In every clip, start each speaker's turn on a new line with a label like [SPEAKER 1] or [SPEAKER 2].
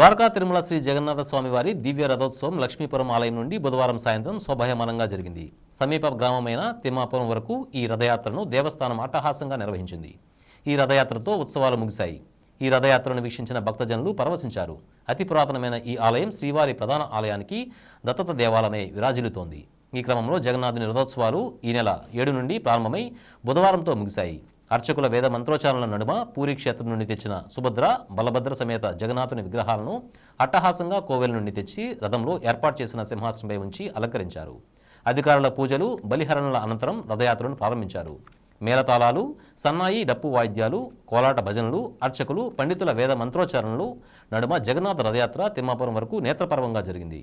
[SPEAKER 1] ద్వారకా తిరుమల శ్రీ జగన్నాథ స్వామి వారి దివ్య రథోత్సవం లక్ష్మీపురం ఆలయం నుండి బుధవారం సాయంత్రం శోభాయమానంగా జరిగింది. సమీప గ్రామమైన తిమ్మాపురం వరకు ఈ రథయాత్రను దేవస్థానం అట్టహాసంగా నిర్వహించింది. ఈ రథయాత్రతో ఉత్సవాలు ముగిశాయి. ఈ రథయాత్రను వీక్షించిన భక్తజనులు పరవశించారు. అతి పురాతనమైన ఈ ఆలయం శ్రీవారి ప్రధాన ఆలయానికి దత్తత దేవాలయమై విరాజిల్లుతోంది. ఈ క్రమంలో జగన్నాథుని రథోత్సవాలు ఈ నెల ఏడు నుండి ప్రారంభమై బుధవారంతో ముగిశాయి. అర్చకుల వేద మంత్రోచ్చారణల నడుమ పూరి క్షేత్రం నుండి తెచ్చిన సుభద్ర బలభద్ర సమేత జగన్నాథుని విగ్రహాలను అట్టహాసంగా కోవెల నుండి తెచ్చి రథంలో ఏర్పాటు చేసిన సింహాసనంపై ఉంచి అలంకరించారు. అధికారుల పూజలు బలిహరణల అనంతరం రథయాత్రను ప్రారంభించారు. మేళతాళాలు సన్నాయి డప్పు వాయిద్యాలు కోలాట భజనలు అర్చకులు పండితుల వేద మంత్రోచ్చారణలు నడుమ జగన్నాథ రథయాత్ర తిమ్మాపురం వరకు నేత్రపర్వంగా జరిగింది.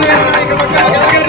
[SPEAKER 2] Valeu,